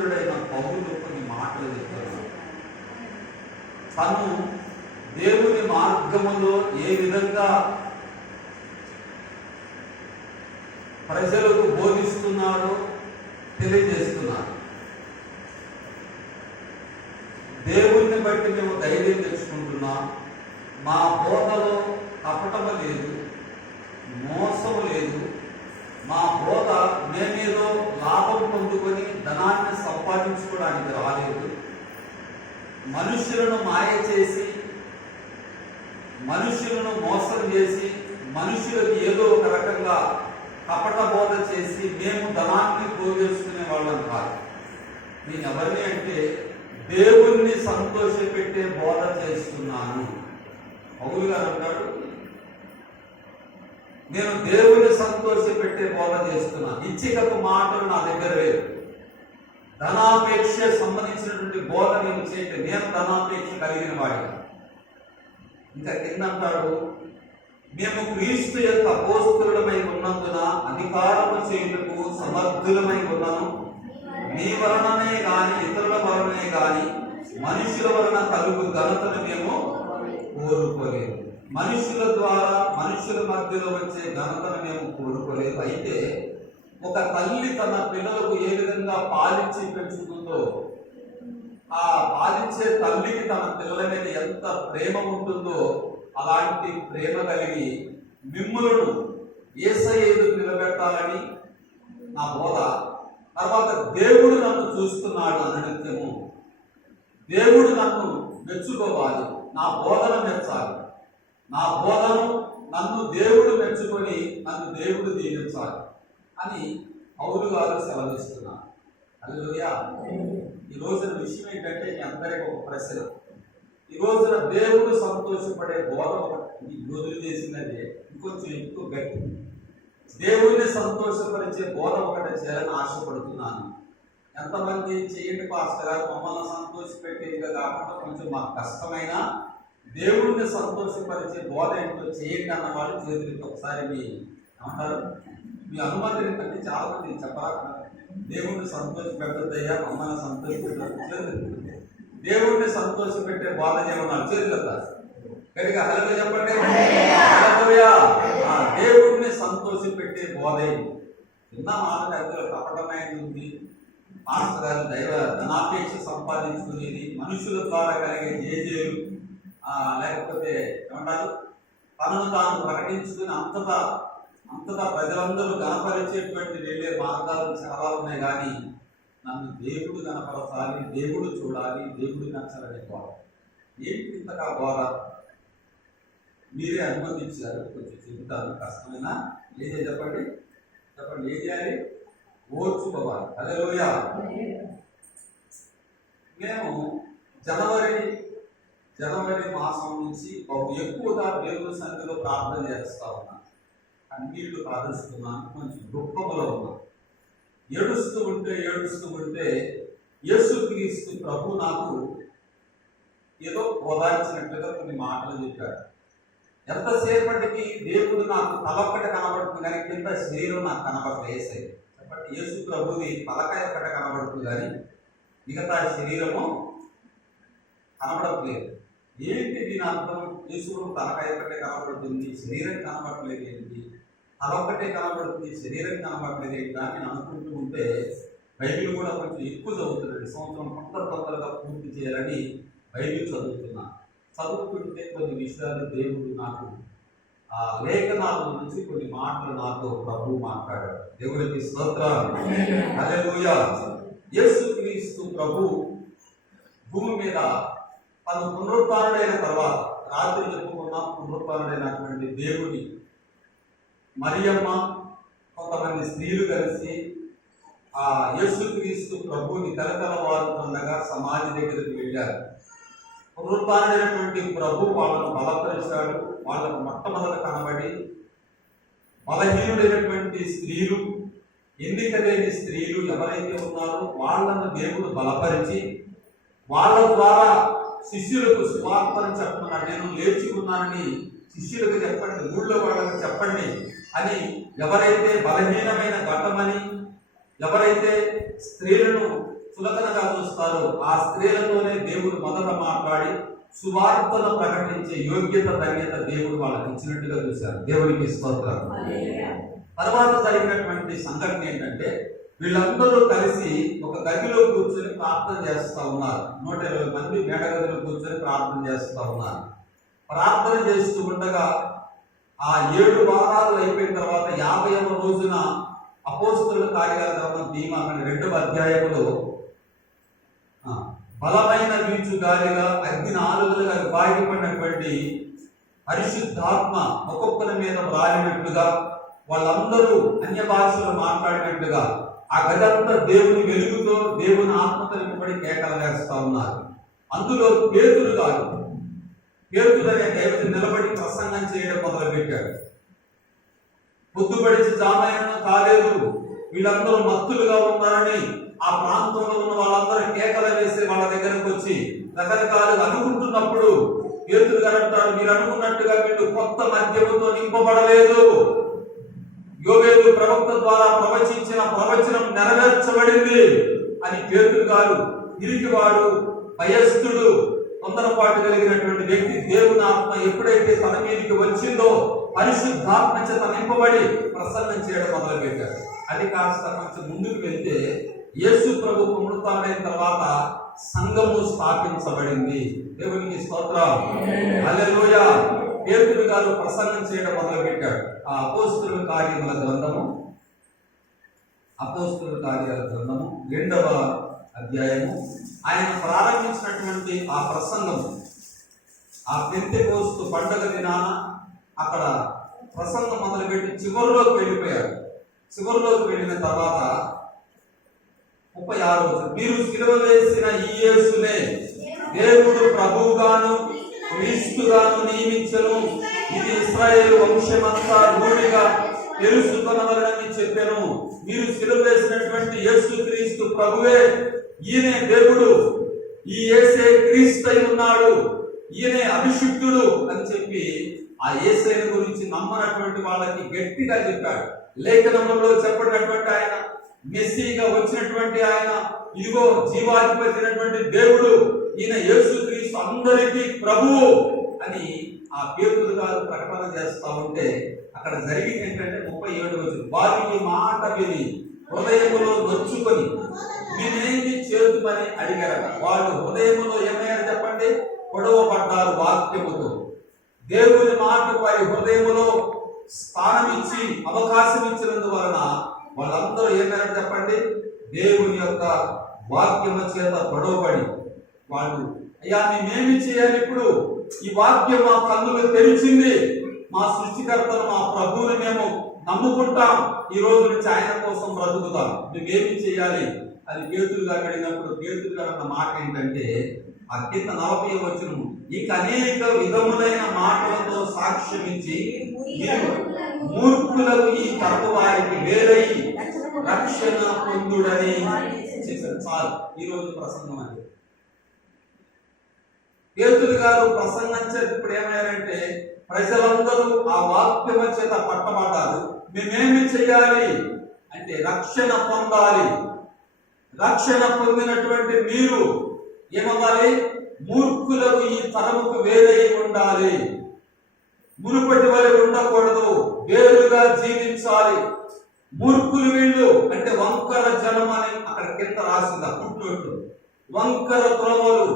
అపోస్తలుడైన పౌలు కొన్ని మాటలు చెప్తున్నాడు. తను దేవుని మార్గములో ఏ విధంగా ప్రజలకు బోధిస్తున్నాడో తెలియజేస్తున్నారు. దేవుణ్ణి బట్టి మేము ధైర్యం తెచ్చుకుంటున్నాం. మా బోధలో కపటము లేదు, మోసము లేదు. మా బోధ మేమేదో లాభం పొందుకొని ధనాన్ని సంపాదించుకోవడానికి రాలేదు. మనుషులను మాయ చేసి, మనుషులను మోసం చేసి, మనుషులకు ఏదో ఒక రకంగా కపట బోధ చేసి మేము ధనాన్ని పోగేసుకునే వాళ్ళని కాదు. నేను ఎవరిని అంటే దేవుణ్ణి సంతోషపెట్టే బోధ చేస్తున్నాను. పౌలు గారు అంటాడు, నేను దేవుని సంతోషపెట్టే బోధ చేస్తున్నాను. ఇచ్చికపు మాటలు నా దగ్గర లేవు. ధనాపేక్ష సంబంధించినటువంటి బోధ నేను చేయట్లేదు. నేను ధనాపేక్ష కలిగిన వాడిగా. ఇంకా కింద అంటాడు, మేము క్రీస్తు యొక్క అపోస్తలులమై ఉన్నందున అధికారము చేయుటకు సమర్థులమై ఉన్నాను. మీ వలననే గాని ఇతరుల వలనే గాని మనుషుల వలన కలుగు ఘనతను మేము కోరుకోలేదు. మనుషుల ద్వారా మనుషుల మధ్యలో వచ్చే ఘనతను మేము కోరుకోలేదు. అయితే ఒక తల్లి తన పిల్లలకు ఏ విధంగా పాలించి పెంచుతుందో, ఆ పాలించే తల్లికి తన పిల్లల మీద ఎంత ప్రేమ ఉంటుందో అలాంటి ప్రేమ కలిగి మిమ్ములను యేసయ్య నిలబెట్టాలని నా బోధ. తర్వాత దేవుడు నన్ను చూస్తున్నాడు అనునిత్యము. దేవుడు నన్ను మెచ్చుకోవాలి, నా బోధన మెచ్చాలి. నా బోధను నన్ను దేవుడు మెచ్చుకొని నన్ను దేవుడు దీవించాలి అని పౌలు గారు సెలవిస్తున్నారు. హల్లెలూయా. ఈ రోజున విషయం ఏంటంటే మీ అందరికీ ఒక ప్రశ్న. ఈ రోజున దేవుడు సంతోషపడే బోధ ఈ రోజులు చేసినది ఇంకొంచెం ఎక్కువ గట్టి. దేవుడిని సంతోషపరిచే బోధ ఒకటి చేయాలని ఆశపడుతున్నాను. ఎంతమంది చేయండి పాస్టర్ గారు, మమ్మల్ని సంతోషపెట్టేదిగా కాకుండా కొంచెం మాకు కష్టమైన దేవుడిని సంతోషపరిచే బోధ ఏంటో చేయండి అన్న వాళ్ళు చేతులకి ఒకసారి మీ ఏమంటారు, మీ అనుమతిని కంటే చాలా మంది చెప్పరా, దేవుడిని సంతోషపెట్టద్దయ్యా, మమ్మల్ని సంతోషపెట్టారు చేతులు. దేవుడిని సంతోషపెట్టే బోధ చేయమన్నారు చేతులతో గట్టిగా హల్లెలూయా చెప్పండి. హల్లెలూయా. దేవుడిని సంతోషపెట్టే బోధ చిన్న మాట అందులో కపటమైనది ఉంది. పాస్టర్ గారు దైవ ధనాపేక్ష సంపాదించుకునేది, మనుషుల ద్వారా కలిగే జేజేలు, లేకపోతే ఏమంటారు తనను తాను ప్రకటించుకుని అంతటా ప్రజలందరూ గణపరిచేటువంటి వెళ్ళే మార్గాలు చాలా ఉన్నాయి. కానీ నన్ను దేవుడు కనపరచాలి, దేవుడు చూడాలి, దేవుడు నచ్చాలని బోధ. ఏంటి ఇంతగా బోధ? మీరే అనుమతించారు, కొంచెం చెబుతాను, కష్టమైనా. ఏం చెప్పండి ఏం చేయాలి? ఓర్చుకోవాలి. హల్లెలూయా. మేము జనవరి మాసం నుంచి బహు ఎక్కువగా దేవుని సన్నిధిలో ప్రార్థన చేస్తా ఉన్నాను. కన్నీళ్లు కారుస్తున్నాను, కొంచెం దుఃఖంలో ఉన్నాను. ఏడుస్తూ ఉంటే యేసుక్రీస్తు ప్రభు నాకు ఏదో ఓదార్చినట్లుగా కొన్ని మాటలు చెప్పాడు. ఎంతసేపటికి దేవుడు నాకు తలొక్కటి కనబడుతుంది కానీ కింద శరీరం నాకు కనబడలేదు. చెప్పండి, యేసు ప్రభుది తలకాయ ఒక్కట కనబడుతుంది కానీ మిగతా శరీరము కనబడట్లేదు. ఏంటి దీని అర్థం? యేసు తలకాయ ఒక్కటే కనబడుతుంది, శరీరం కనబడట్లేదు ఏంటి? తలొక్కటే కనబడుతుంది, శరీరం కనబడట్లేదు ఏంటి అని నేను అనుకుంటూ ఉంటే బైబిల్ కూడా కొంచెం ఎక్కువ చదువుతున్నాడు. సంవత్సరం తొందరగా పూర్తి చేయాలని బైబిల్ చదువుతుంటే కొన్ని విషయాలు దేవుడు నాకు ఆ లేఖనాల నుంచి కొన్ని మాటలు నాతో ప్రభు మాట్లాడాడు. దేవుడికి స్తోత్రం. హల్లెలూయా. యేసుక్రీస్తు ప్రభు భూమి మీద తను పునరుత్థానుడైన తర్వాత, రాత్రి చెప్పుకున్నాం, పునరుత్థానుడైనటువంటి దేవుడి మరియమ్మ కొంతమంది స్త్రీలు కలిసి ఆ యేసుక్రీస్తు ప్రభుని కలకలవారుతుండగా సమాధి దగ్గరికి వెళ్ళారు. పునరుత్థానుడైనటువంటి ప్రభు వాళ్ళను బలపరిచాడు. వాళ్ళకు మొట్టమొదట కనబడి బలహీనుడైనటువంటి స్త్రీలు, ఎన్నిక లేని స్త్రీలు ఎవరైతే ఉన్నారో వాళ్ళను దేవుడు బలపరిచి వాళ్ళ ద్వారా శిష్యులకు సువార్తను చెప్పమన్నాడు. నేను లేచి ఉన్నానని శిష్యులకు చెప్పండి, ఊళ్ళో వాళ్ళకు చెప్పండి అని ఎవరైతే బలహీనమైన ఘట్టమని, ఎవరైతే స్త్రీలను చులకనగా చూస్తారో ఆ స్త్రీలతోనే దేవుడు మొదట మాట్లాడి సువార్తను ప్రకటించే యోగ్యత ధన్యత దేవుడు వాళ్ళకి ఇచ్చినట్టుగా చూశారు. దేవునికి స్తోత్రం. తర్వాత జరిగినటువంటి సంఘటన ఏంటంటే వీళ్ళందరూ కలిసి ఒక గదిలో కూర్చొని ప్రార్థన చేస్తూ ఉన్నారు. 120 మంది మేడగదిలో కూర్చొని ప్రార్థన చేస్తూ ఉన్నారు. ప్రార్థన చేస్తూ ఉండగా ఆ 7 వారాలు అయిపోయిన తర్వాత 50వ రోజున అపోస్తలుల కార్యాల గ్రంథం 2వ అధ్యాయంలో బలమైన వీచు గాలిగా అగ్ని ఆలులుగా బాగిపడినటువంటి పరిశుద్ధాత్మ ఒక్కొక్కరి మీద రాలినట్లుగా వాళ్ళందరూ అన్య భాషలు మాట్లాడినట్లుగా ఆ గదంతా దేవుని వెలుగుతో దేవుని ఆత్మతో నింపబడి కేకలు వేస్తా ఉన్నారు. అందులో పేతురు గారు అనే దైవజనుడు నిలబడి ప్రసంగం చేయడం మొదలుపెట్టాడు. పొద్దుపడిచి జామయనం కాలేదు, వీళ్ళందరూ మత్తులుగా ఉన్నారని ఆ ప్రాంతంలో ఉన్న వాళ్ళందరూ కేకలు వేసి వాళ్ళ దగ్గరకు వచ్చి రకరకాలుగా అనుకుంటున్నప్పుడు పేతురు గారు అంటారు, మీరు అనుకున్నట్టుగా వీళ్ళు కొత్త మద్యముతో నింపబడలేదు. యోవేలు ప్రవక్త ద్వారా ప్రవచించిన ప్రవచనం నెరవేర్చబడింది అని పేతురు గారు తిరిగివాడు, భయస్థుడు, తొందరపాటు కలిగినటువంటి వ్యక్తి దేవుని ఆత్మ ఎప్పుడైతే తన మీదకి వచ్చిందో పరిశుద్ధాత్మ చేత నింపబడి ప్రసన్నం చేయడం మొదలుపెట్టారు. అది కాస్త కొంచెం ముందుకు వెళ్తే యేసు ప్రభు పునరుత్థానమైన తర్వాత సంఘము స్థాపించబడింది. దేవునికి స్తోత్రం. హల్లెలూయా. పేతురు గారు ప్రసంగం చేయడం మొదలుపెట్టాడు. ఆ అపోస్తలుల కార్యాల గ్రంథము 2వ అధ్యాయము ఆయన ప్రారంభించినటువంటి ఆ ప్రసంగము ఆ పెంతెకోస్తు పండుగ దినాన అక్కడ ప్రసంగం మొదలుపెట్టి చివరిలోకి వెళ్ళిపోయాడు. చివరిలోకి వెళ్ళిన తర్వాత 36వ వచనం, మీరు సిలువ వేసిన ఈ యేసునే దేవుడు ప్రభువుగాను క్రీస్తుగాను నియమించెను, ఇది ఇశ్రాయేలు వంశమంతా రూఢిగా తెలుసుకొనవలెనని చెప్పెను. మీరు సిలువ వేసినటువంటి యేసు క్రీస్తు ప్రభువే, ఈయనే దేవుడు, ఈ యేసే క్రీస్తు అయి ఉన్నాడు, ఈయనే అభిషిక్తుడు అని చెప్పి ఆ యేసయ్య గురించి నమ్మనటువంటి వాళ్ళకి గట్టిగా చెప్పాడు. లేఖనములలో చెప్పినటువంటి ఆయన మెస్సీగా వచ్చినటువంటి ఆయన, ఇదిగో జీవాధిపతి దేవుడు, ఈయన యేసుక్రీస్తు అందరికీ ప్రభువు అని ఆ పేతురు గారు ప్రకటన చేస్తా ఉంటే అక్కడ జరిగింది ఏంటంటే 37వ వచనం, వారు ఈ మాట విని హృదయములో నొచ్చుకొని నేనేమి చేతుమని అడిగారట. వాళ్ళు హృదయములో ఏమయ్యారు చెప్పండి? పొడవబడ్డారు వాక్యముతో. దేవుని మాట వారి హృదయములో స్థానం ఇచ్చి అవకాశం ఇచ్చినందువలన వాళ్ళందరూ ఏమయ్యారు చెప్పండి? దేవుని యొక్క వాక్యము చేత పొడవబడి వాళ్ళు, అయ్యా మేమేమి చేయాలి ఇప్పుడు? ఈ వాక్యం మా కన్నులు తెరిచింది, మా సృష్టికర్తను మా ప్రభువుని మేము నమ్ముకుంటాం, ఈ రోజు నుంచి ఆయన కోసం బ్రతుకుతాం, నువ్వేమి చేయాలి అని పేతురు గారు అడిగినప్పుడు పేతురు గారు అన్న మాట ఏంటంటే ఆ కింద 40వ వచనం, ఇక అనేక విధములైన మాటలతో సాక్ష్యమిచ్చి మూర్ఖులకు ఈ తరపు వారికి వేరై రక్షణ పొందుడని చెప్పారు. చాలు ఈ రోజు ప్రసంగం అని. పేతురు గారు ప్రసంగం ఇప్పుడు ఏమయ్యారంటే ప్రజలందరూ ఆ వాక్యము చేత పట్టబడ్డారు. మేమేమి చేయాలి అంటే రక్షణ పొందాలి. రక్షణ పొందినటువంటి మీరు ఏమవ్వాలి? మూర్ఖులకు ఈ తరముకు వేరై ఉండాలి, మునుపటి వలె ఉండకూడదు, వేరుగా జీవించాలి. మూర్ఖులు వీళ్ళు అంటే వంకర జనం అని అక్కడ కింద రాసింది పుట్టినట్టు. వంకర త్రోవలు,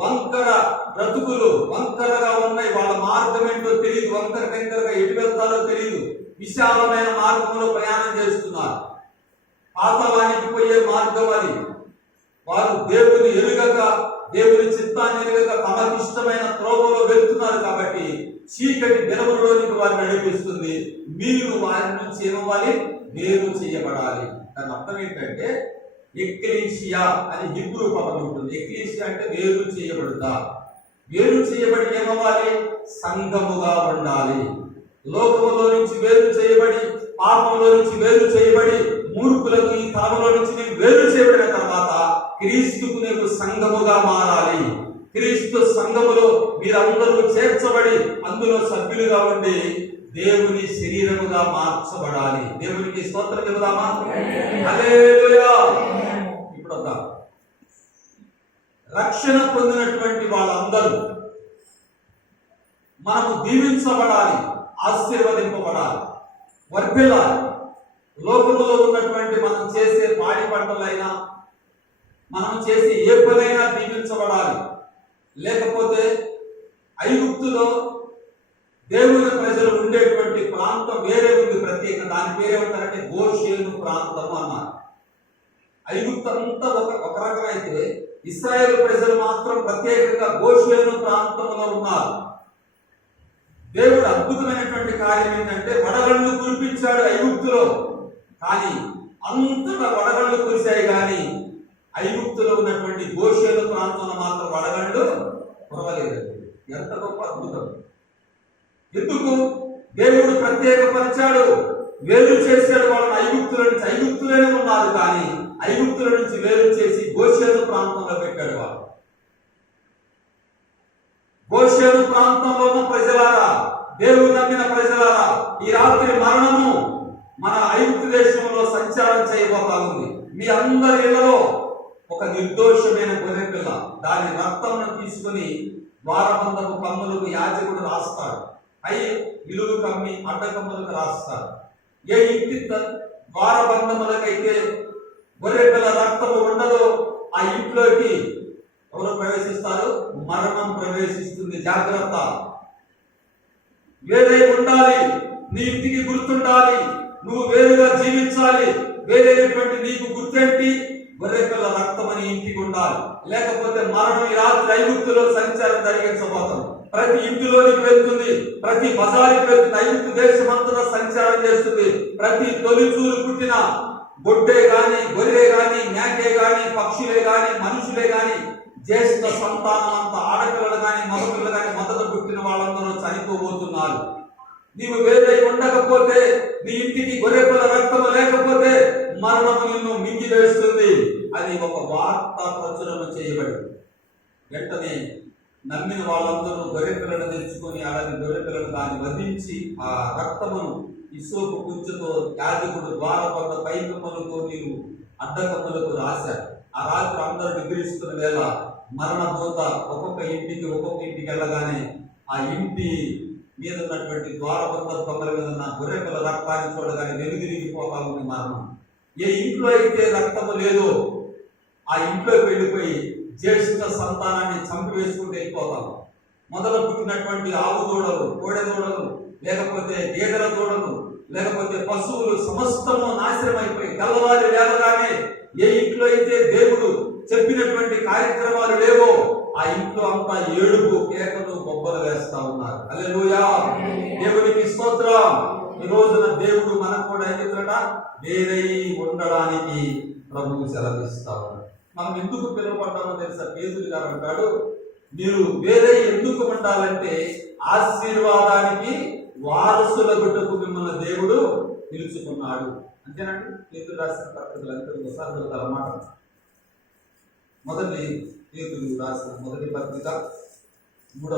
వంకర బ్రతుకులు వంకరగా ఉన్నాయి. వాళ్ళ మార్గం ఏంటో తెలియదు, వంకర వెంకరగా ఎటు వెళ్తారో తెలియదు. విశాలమైన మార్గంలో ప్రయాణం చేస్తున్నారు. పాతాళానికి పోయే మార్గం అది. వారు దేవుని ఎరుగక, దేవుని చిత్తాన్ని ఎరుగక తమకు ఇష్టమైన త్రోవలో వెళ్తున్నారు. కాబట్టి చీకటి దినములోనికి వారిని నడిపిస్తుంది. మీరు వారి నుంచి ఏమవ్వాలి? వేరు చేయబడాలి. దాని అర్థం ఏంటంటే ఎక్లీషియా అని హిబ్రూ పదం ఉంటుంది. ఎక్లీషియా అంటే వేరు చేయబడుతా. వేరు చేయబడి ఏమవ్వాలి? సంఘముగా ఉండాలి. లోకములో నుంచి వేరు చేయబడి, పాపంలో నుంచి వేరు చేయబడి, మూర్ఖులకు ఈ తరములో నుంచి నీవు వేరు చేయబడిన తర్వాత క్రీస్తుకు నీవు సంఘముగా మారాలి. క్రీస్తు సంఘములో మీరందరూ చేర్చబడి అందులో సభ్యులుగా ఉండి దేవుని శరీరముగా మార్చబడాలి. దేవునికి స్తోత్రం చెబుదామా? హల్లెలూయా. ఇప్పుడు వద్దాం. రక్షణ పొందినటువంటి వాళ్ళందరూ మనము దీవించబడాలి, ఆశీర్వదింపబడాలి, వర్ధిల్లాలి. లోకంలో ఉన్నటువంటి మనం చేసే పాడి పంటలైనా, మనం చేసే ఏ పనైనా దీవించబడాలి. లేకపోతే ఐగుప్తులో దేవుని ప్రజలు ఉండేటువంటి ప్రాంతం వేరే ఉంది, ప్రత్యేక. దాని పేరే ఉంటారంటే గోషేను ప్రాంతము అన్నారు. ఐగుప్తు అంతా ఒక రకం అయితే, ఇశ్రాయేలు ప్రజలు మాత్రం ప్రత్యేకంగా గోషేను ప్రాంతంలో ఉన్నారు. దేవుడు అద్భుతమైనటువంటి కార్యం ఏంటంటే వడగళ్ళు కురిపించాడు ఐగుప్తులో. కానీ అంతటా వడగళ్ళు కురిశాయి, కానీ ఐగుప్తులో ఉన్నటువంటి గోషేను ప్రాంతంలో మాత్రం వడగళ్ళు కురవలేదండి. ఎంత గొప్ప అద్భుతం! ఎందుకు? దేవుడు ప్రత్యేకపరిచాడు, వేరు చేశాడు వాళ్ళని ఐగుప్తుల నుంచి. ఐగుప్తులోనే ఉన్నారు, కానీ ఐగుప్తుల నుంచి వేరు చేసి గోషేను ప్రాంతంలో పెట్టాడు. వాళ్ళు గోషేను ప్రాంతంలో ఉన్న ప్రజలారా, దేవుడు నమ్మిన ప్రజలారా, ఈ రాత్రి మరణము మన ఐగుప్తు దేశంలో సంచారం చేయబోతా ఉంది. మీ అందరి ఇళ్లలో ఒక నిర్దోషమైన గొర్రె పిల్ల, దాని రక్తమును తీసుకుని ద్వారబంధపు కమ్ములకు యాజకుడు రాస్తాడు. అయి విలువ కమ్మి అడ్డకమ్ములకు రాస్తాడు. ఏ ఇంటి ద్వారబంధములకైతే గొర్రె పిల్ల రక్తము ఉండదో ఆ ఇంట్లోకి ఎవరు ప్రవేశిస్తారు? మరణం ప్రవేశిస్తుంది. జాగ్రత్త, వేరే ఉండాలి. నీ ఇంటికి గుర్తుండాలి, నువ్వు వేరుగా జీవించాలి. వేరేటువంటి నీకు గుర్తేంటి? గొర్రెపిల్ల రక్తం అని ఇంటికి ఉండాలి. లేకపోతే మరణం ఈ రాత్రి ఐగుప్తులో సంచారం జరిగించబోతుంది. ప్రతి ఇంటిలోనికి వెళ్తుంది, ప్రతి బజారుకి వెళ్తుంది. ఐగుప్తు దేశం అంతా సంచారం చేస్తుంది. ప్రతి తొలిచూరు పుట్టిన గొడ్డే గాని, గొర్రె గాని, మేకే గాని, పక్షులే గాని, మనుషులే గాని, జ్యేష్ఠ సంతానం అంతా, ఆడపిల్లలు గాని మగపిల్లలు గాని, మొదట పుట్టిన వాళ్ళందరూ చనిపోబోతున్నారు. నీవు వేరే ఉండకపోతే, నీ ఇంటికి గొర్రెపిల్ల రక్తము లేకపోతే మరణము నిన్ను మింగి వేస్తుంది. అది ఒక వార్త ప్రచురణ చేయబడింది. వెంటనే నమ్మిన వాళ్ళందరూ గొర్రెపిల్లను తెచ్చుకొని అలాంటి గొర్రెపిల్లను దాన్ని వధించి ఆ రక్తమును ఇసోపు కుంచుతో యాజకుడు ద్వారబంధ పైకమ్మలతో నీవు అడ్డకమ్మలకు రాశాడు. ఆ రాత్రి అందరూ నిద్రిస్తున్న వేళ మరణభూత ఒక్కొక్క ఇంటికి వెళ్ళగానే ఆ ఇంటి మీద ఉన్నటువంటి ద్వారబంధ కమ్మల మీద ఉన్న గొర్రెపిల్ల రక్తాన్ని చూడగానే వెనుదిరిగిపోతా ఉంది మరణం. ఏ ఇంట్లో అయితే రక్తము లేదో ఆ ఇంట్లోకి వెళ్ళిపోయి జ్యేష్ఠ సంతానాన్ని చంపివేసుకుంటూ వెళ్ళిపోతాం. మొదలు పుట్టినటువంటి ఆవు దూడలు, కోడె దూడలు, లేకపోతే గేదెల దూడలు, లేకపోతే పశువులు సమస్తము నాశనం అయిపోయి తెల్లవారి లేవగానే ఏ ఇంట్లో అయితే దేవుడు చెప్పినటువంటి కార్యక్రమాలు లేవో ఆ ఇంట్లో అంతా ఏడుపు, కేకలు, బొబ్బలు వేస్తా ఉన్నారు. హల్లెలూయా, దేవునికి స్తోత్రం. ఈ రోజున దేవుడు మనకు కూడా ఏమిటట? వేరై ఉండడానికి ప్రభువు సెలవిస్తా ఉన్నాడు. మనం ఎందుకు పిలువబడ్డామో తెలుసా? పేతురు గారు అంటాడు, మీరు వేరే ఎందుకు ఉండాలంటే ఆశీర్వాదానికి వారసులగుటకు మిమ్మల్ని దేవుడు పిలుచుకున్నాడు. అంతేనండి. పేతురు రాసిన పత్రికలు అంతా ఒకసారి అన్నమాట. మొదటి పేతురు రాసిన మొదటి పత్రిక